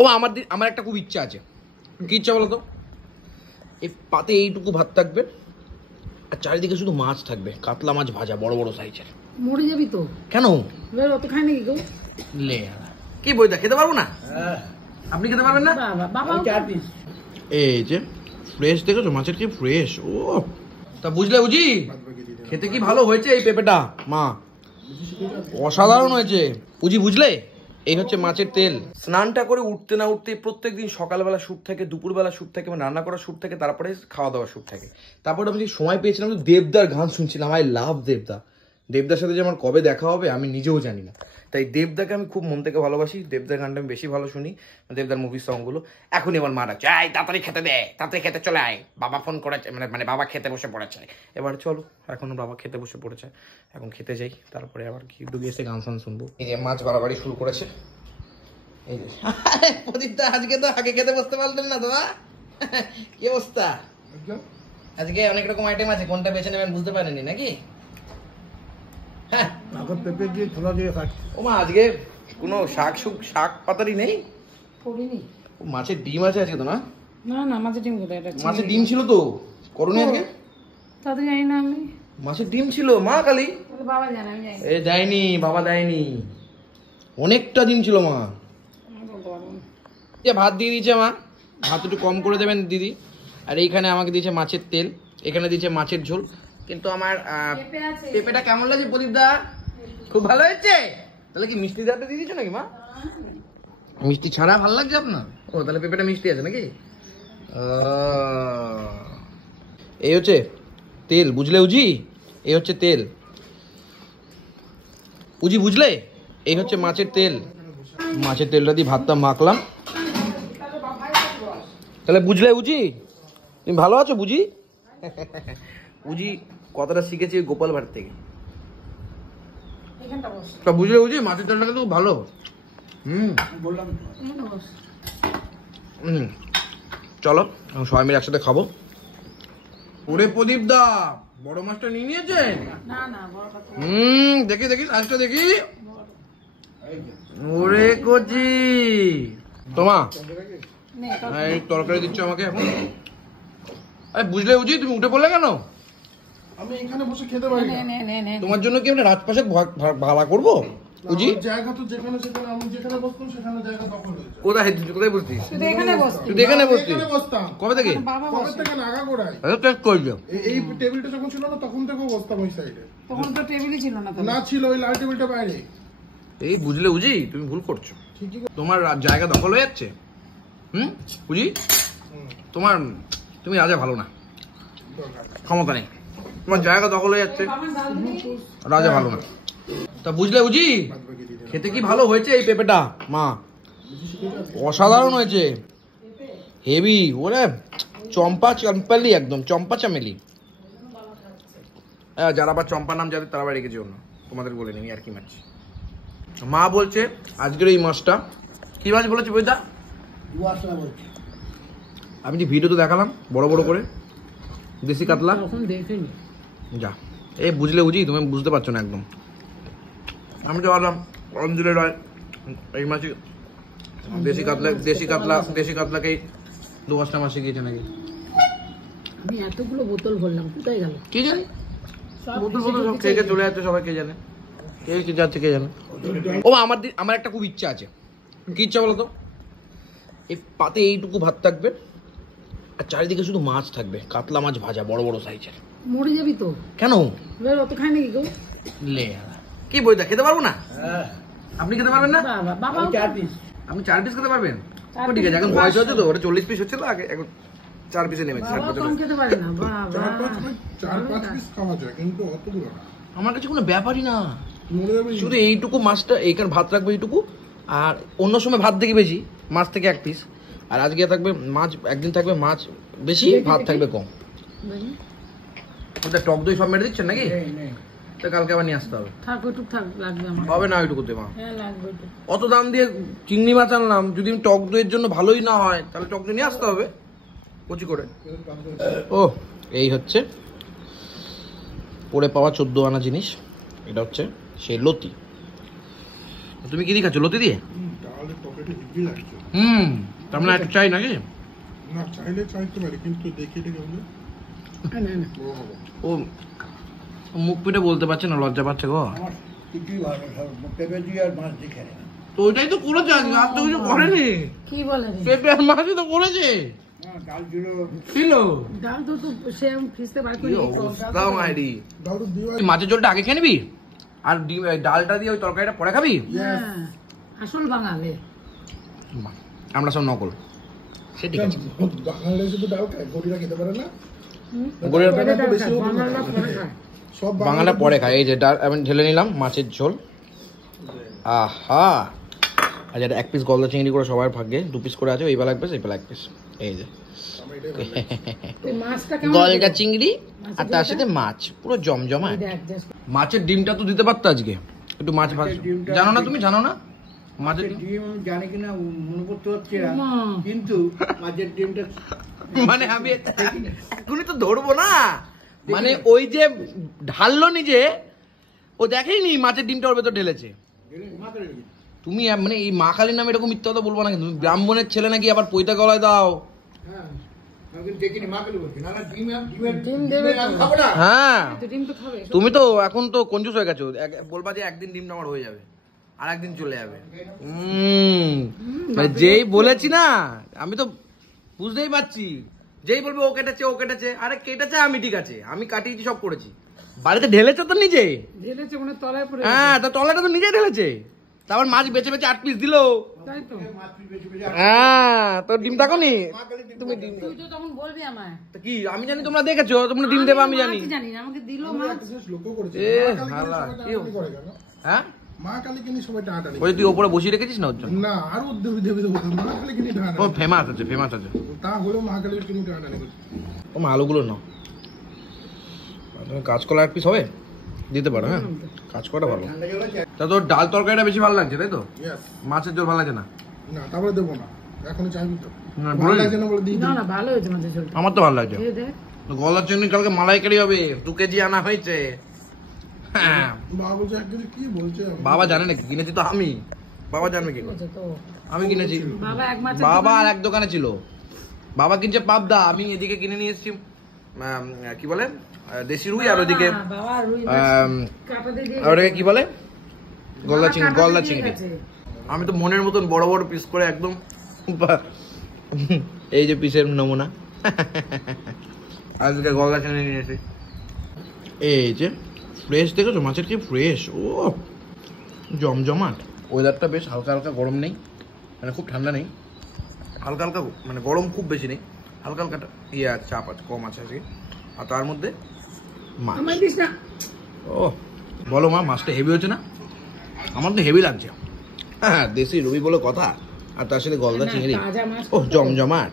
ও আমার একটা খুব ইচ্ছা আছে। কি ইচ্ছা বলো তো? এই পাতে এইটুকু ভাত থাকবে আর চারিদিকে শুধু মাছ থাকবে, কাতলা মাছ ভাজা বড় বড় সাইজের। মরে যাবি তো। কেন? অত খাই নাকি কেউ? লে কি বইটা খেতে পারবো না? আপনি খেতে পারবেন না? এই যে ফ্রেশ দেখেছো, মাছের কি ফ্রেশ। ও তা বুঝলে বুঝি খেতে কি ভালো হয়েছে এই পেঁপেটা মা, অসাধারণ হয়েছে বুঝি। বুঝলে এই হচ্ছে মাছের তেল। স্নানটা করে উঠতে না উঠতে প্রত্যেকদিন সকালবেলা শ্যুট থাকে, দুপুরবেলা শ্যুট থাকে, মানে রান্না করার শ্যুট থাকে, তারপরে খাওয়া দাওয়ার শ্যুট থাকে। তারপরে আমি সময় পেয়েছিলাম তো দেবদার গান শুনছিলাম। আই লাভ দেবদা। দেবদার সাথে যে আমার কবে দেখা হবে আমি নিজেও জানি না, তাই দেবদাকে আমি খুব মন থেকে ভালোবাসি। দেবদার গানটা আমি বেশি ভালো শুনি, দেবদার মুভির সংগুলো। এখনই আমার মা ডাকছে, আয় তাড়াতাড়ি খেতে দে, তাড়াতাড়ি খেতে চলে আয়, বাবা ফোন করেছে, মানে বাবা খেতে বসে পড়েছে। এবার চলো, এখনো বাবা খেতে বসে পড়েছে, এখন খেতে যাই, তারপরে আবার কি ডুবে এসে গান ফান শুনবো। এই যে মাছ বাড়াবাড়ি শুরু করেছে। এই যে প্রদীপদা আজকে তো আগে খেতে বসতে পারলেন না তো, কি অবস্থা? আজকে অনেক রকম আইটেম আছে, কোনটা বেছে নেবেন বুঝতে পারেননি নাকি? হ্যাঁ পেঁপে দিয়ে ছোলা দিয়ে খাচ্ছি। ও মা আজকে কোনো শাক পাতারি নেই? মাছের ডিম আছে আজকে তো? না না না, মাছের ডিম কোথায়? মাছের ডিম ছিল তো, করনি আজকে? তাতে জানি না আমি। মাছের ডিম ছিল মা কালী? বাবা জানে, আমি জানি। এ দেয়নি, বাবা দেয়নি, অনেকটা ডিম ছিল মা। ভাত দিয়ে দিয়েছে মা, ভাত একটু কম করে দেবেন দিদি। আর এইখানে আমাকে দিয়েছে মাছের তেল, এখানে দিয়েছে মাছের ঝোল। কিন্তু আমার পেঁপেটা কেমন লাগছে প্রদীপদা? খুব ভালো হয়েছে। তাহলে কি মিষ্টি দাঁড়টা দিয়ে দিচ্ছ নাকি মা? মিষ্টি ছাড়া ভালো লাগছে আপনার? ও তাহলে পেঁপেটা মিষ্টি আছে নাকি? এই হচ্ছে তেল, বুঝলে উজি? এই হচ্ছে তেল উজি, বুঝলে? এই হচ্ছে মাছের তেল। মাছের তেলটা দিয়ে ভাতটা মাখলাম। তাহলে বুঝলে উজি? তুমি ভালো আছো বুঝি? উজি কথাটা শিখেছি গোপাল ভাট থেকে। বুঝলে বুঝি মাছের তেলটা কিন্তু ভালো। চলো সবাই মিলে একসাথে খাবো। ওরে প্রদীপ দা, বড় মাছটা নিয়ে নিয়েছেন? দেখি দেখি সাইজটা দেখি। ওরে কচি তোমা, এই তরকারি দিচ্ছ আমাকে এখন। আরে বুঝলে বুঝি তুমি উঠে পড়লে কেন? আমি এখানে বসে খেতে পারি না। তোমার জন্য কি আমরা রাজপ্রাসাদ ভাড়া করবো? বুঝি জায়গা তো যেখানে সেখানে, আমি যেখানে বসতাম সেখানে জায়গা দখল হয়েছে। কোথায় বসতিস? শুধু এখানে বসতি। তুই এখানে বসতিস? বসতাম। কবে থেকে? কবে থেকে না, আগাগোড়ায়। টেস্ট করছো? এই টেবিলটা যখন ছিল না তখন থেকেও বসতাম ওই সাইডে। তখন তো টেবিলই ছিল না। না ছিল, ওই লাল টেবিলটা বাইরে। এই বুঝলে বুঝি তুমি ভুল করছো, তোমার জায়গা দখল হয়ে যাচ্ছে। বুঝি তুমি রাজা ভালো না, ক্ষমতা নেই, তোমার জায়গা দখল হয়ে যাচ্ছে, রাজা ভালো না। তা বুঝলে বুঝি খেতে কি ভালো হয়েছে এই পেঁপেটা মা, অসাধারণ হয়েছে, হেভি। ওরে চম্পা চাম্পালি, একদম চম্পা চামেলি। যারা আবার চম্পা নাম যাদের তারা আবার রেখেছে অন্য, তোমাদের বলে নিবি আর কি মাছ। মা বলছে আজকের এই মাছটা কি মাছ বলেছে বইদা? আমি যে ভিডিও তো দেখালাম বড় বড় করে, দেশি কাতলা। যা এই বুঝলে বুঝি তুমি বুঝতে পারছো না একদম। আমি তো ভাবলাম অঞ্জলি রয় এই মাছ দেশি কাতলাকেই 2-5টা মাসে গিয়েছে নাকি। আমি এতগুলো বোতল ভরলাম, কোথায় গেল কি জানি? বোতল সব খেয়ে চলে যাচ্ছে, সবাই কে জানে, কে যাচ্ছে কে জানে। ও আমার একটা খুব ইচ্ছা আছে। কি ইচ্ছা বলো তো? এই পাতে এইটুকু ভাত থাকবে আর চারিদিকে শুধু মাছ থাকবে, কাতলা মাছ ভাজা বড় বড় সাইজের। মরে যাবি তো। কেন? অত খাই নাকি কেউ? লে কি বইটা খেতে পারবো না? আপনি খেতে পারবেন না? আপনি 4 পিস খেতে পারবেন? ঠিক আছে, এখন বয়স হচ্ছে তো, ওটা 40 পিস হচ্ছিল আগে, এখন 4 পিসে নেমেছে। 4-5 পিস খাওয়া যায় কিন্তু অতগুলো না। আমার কাছে কোনো ব্যাপারই না, শুধু এইটুকু মাছটা, এইখানে ভাত রাখবে এইটুকু, আর অন্য সময় ভাত থেকে বেশি, মাছ থেকে 1 পিস। আর আজকে থাকবে মাছ, একদিন থাকবে মাছ বেশি, ভাত থাকবে কম। ওটা টক দই সব মেরে দিচ্ছেন নাকি? তো কালকে আবার নিয়ে আসতে হবে। হবে না ওইটুকুতে মা, অত দাম দিয়ে চিংড়ি মাছ আনলাম, যদি টক দইয়ের জন্য ভালোই না হয় তাহলে টক দই নিয়ে আসতে হবে কচি করে। ও এই হচ্ছে পড়ে পাওয়া 14 আনা জিনিস, এটা হচ্ছে সেই লতি। তুমি কি দিয়ে খাচ্ছ? লতি দিয়ে? তার মানে একটু চাই নাকি? না চাইলে চাইতে পারি, কিন্তু দেখি এটা কেমন ও মুখ পিঠে বলতে পারছে না, লজ্জা পাচ্ছে গো। কিছুই ভালো সব পেঁপে দিয়ে আর মাছ দিয়ে খেলে না। তো ওইটাই তো করেছে আজকে, আর তো কিছু করেনি। কি বলে রে? পেঁপে আর মাছই তো করেছে। ডাল ছিল ছিল ডাল তো সেরকম ফ্রিজে বার করে কি রেখেছি। অবস্থা মাইরি। দাদু দিওয়ার তুই মাছের ঝোলটা আগে খেয়ে নিবি, আর ডালটা দিয়ে ওই তরকারিটা পরে খাবি। হ্যাঁ, আসল বাঙালি। বাহ, আমরা সব নকল। সে ঠিক আছে। বাঙালি শুধু ডাল খায়, গরিরা খেতে পারে না। গরিরা পরে ডাল বেশি খায়, ওপরে বাঙালিরা পরে খায়। সব বাঙালিরা পরে খায়। এই যে ডাল আমি ঢেলে নিলাম মাছের ঝোল। আহা, আর যেটা এক পিস গলদা চিংড়ি করে সবার ভাগ্যে 2 পিস করে আছে, এই বেলা 1 পিস, এই বেলা 1 পিস। এই যে এই মাছটা কেমন গলদা লাগে? চিংড়ি আর তার সাথে মাছ, পুরো জমজমা। এটা adjust করে। মাছের ডিমটা তো দিতে পারতো আজকে, একটু মাছ ভাজ। ডিমটা- জানো না তুমি, জানো না মাছের ডিম? ডিম জানি কিনা মনে করতে হচ্ছে না, মা। কিন্তু মাছের ডিমটা মানে আমি এখনই তো ধরবো না, মানে ওই যে ঢাললো নিজে, ও দেখেইনি মাছের ডিমটা ওর ভেতর ঢেলেছে। তুমি মানে এই মা কালীর নামে এরকম মিথ্যা কথা বলবো না, কিন্তু তুমি ব্রাহ্মণের ছেলে নাকি আবার পৈতা গলায় দাও। হ্যাঁ আমি কিন্তু দেখিনি, মা পেলে বলছি না না ডিমের ডিম দেবে তো। আমি খাবো না। হ্যাঁ, তো ডিম তো খাবে। তুমি তো এখন তো কঞ্জুস হয়ে গেছো, বলবা যে একদিন ডিমটা আমার হয়ে যাবে, আর একদিন চলে যাবে। মানে যেই বলেছি না, আমি তো বুঝতেই পারছি, যেই বলবে ও কেটেছে ও কেটেছে, আরে কেটেছে আমি, ঠিক আছে আমি কাটিয়েছি, সব করেছি। বাড়িতে ঢেলেছে তো নিজে। ঢেলেছে মনে হয় তলায় পড়ে হ্যাঁ, তো তলাটা তো নিজেই ঢেলেছে, তারপর মাছ বেছে বেছে 8 পিস দিল। তাই তো। হ্যাঁ, তো ডিম থাকোনি তুমি ডিম তুই তো তখন বলবি আমায়। তো কি আমি জানি তোমরা দেখেছো, তোমরা ডিম দেবে আমি জানি। কি জানি না, আমাকে দিলো মাছ। লক্ষ্য করেছে এ মা কালীকে হালা, সবাই কি টানাটানি করে কেন? হ্যাঁ, মা কালীকে নিয়ে সবাই টানাটানি ওই তুই ওপরে বসিয়ে রেখেছিস না ওর জন্য। না আরো দেবী দেবী দেবতা মা কালীকে নিয়ে ও টানাটানি, ফেমাস আছে, ফেমাস আছে। তা হলেও মা কালীকে নিয়ে টানাটানি করছে। ও আলুগুলো নাও, তুমি কাঁচকলা 1 পিস হবে দিতে পারো। হ্যাঁ, কাঁচকলাটা ভালো। ঠান্ডা জল আছে? তা তোর ডাল তরকারিটা বেশি ভালো লাগছে তাই তো, Yes. মাছের ঝোল ভালো লাগছে না? না তারপরে দেবো না, এখনই চাইবি তো না, ভালো বলি। লাগছে না বলে দিই না না, ভালো হয়েছে মাছের ঝোলটা। আমার তো ভালো লাগছে। খেয়ে দেখ। গলার চিংড়ি কালকে মালাইকারি হবে, 2 কেজি আনা হয়েছে। হ্যাঁ, বাবা বলছে 1 কেজি, কি বলছে বাবা জানে নাকি? কিনেছি তো আমি, বাবা জানবে কি করে? বলছে তো। আমি কিনেছি। বাবা এক মাছ। বাবা আর এক দোকানে ছিল, বাবা কিনছে পাবদা, আমি এদিকে কিনে নিয়ে এসেছি কি বলে দেশি রুই, আর ওদিকে বাবা রুই মাছ কাটা দিয়ে দিয়ে আর ওটাকে কি বলে গলদা চিংড়ি, কাটা গলদা দিয়ে চিংড়ি। গেছে। আমি তো মনের মতন বড় বড় পিস করে একদম, এই যে পিসের নমুনা। আজকে গলদা চিংড়ি নিয়ে এসেছি। এই যে ফ্রেশ দেখেছো, মাছের কি ফ্রেশ, ও জমজমাট। ওয়েদারটা বেশ হালকা হালকা, গরম নেই, মানে খুব ঠান্ডা নেই, হালকা হালকা, মানে গরম খুব বেশি নেই, হালকা হালকা ইয়ে আছে, চাপ আছে, কম আছে আজকে। আর তার মধ্যে মাছ। আমায় দিস না। ও বলো মা, মাছটা হেভি হচ্ছে না? আমার তো হেভি লাগছে। হ্যাঁ, দেশি রুই বলে কথা, আর তার সাথে গলদা না, চিংড়ি, তাজা মাছ ও জমজমাট।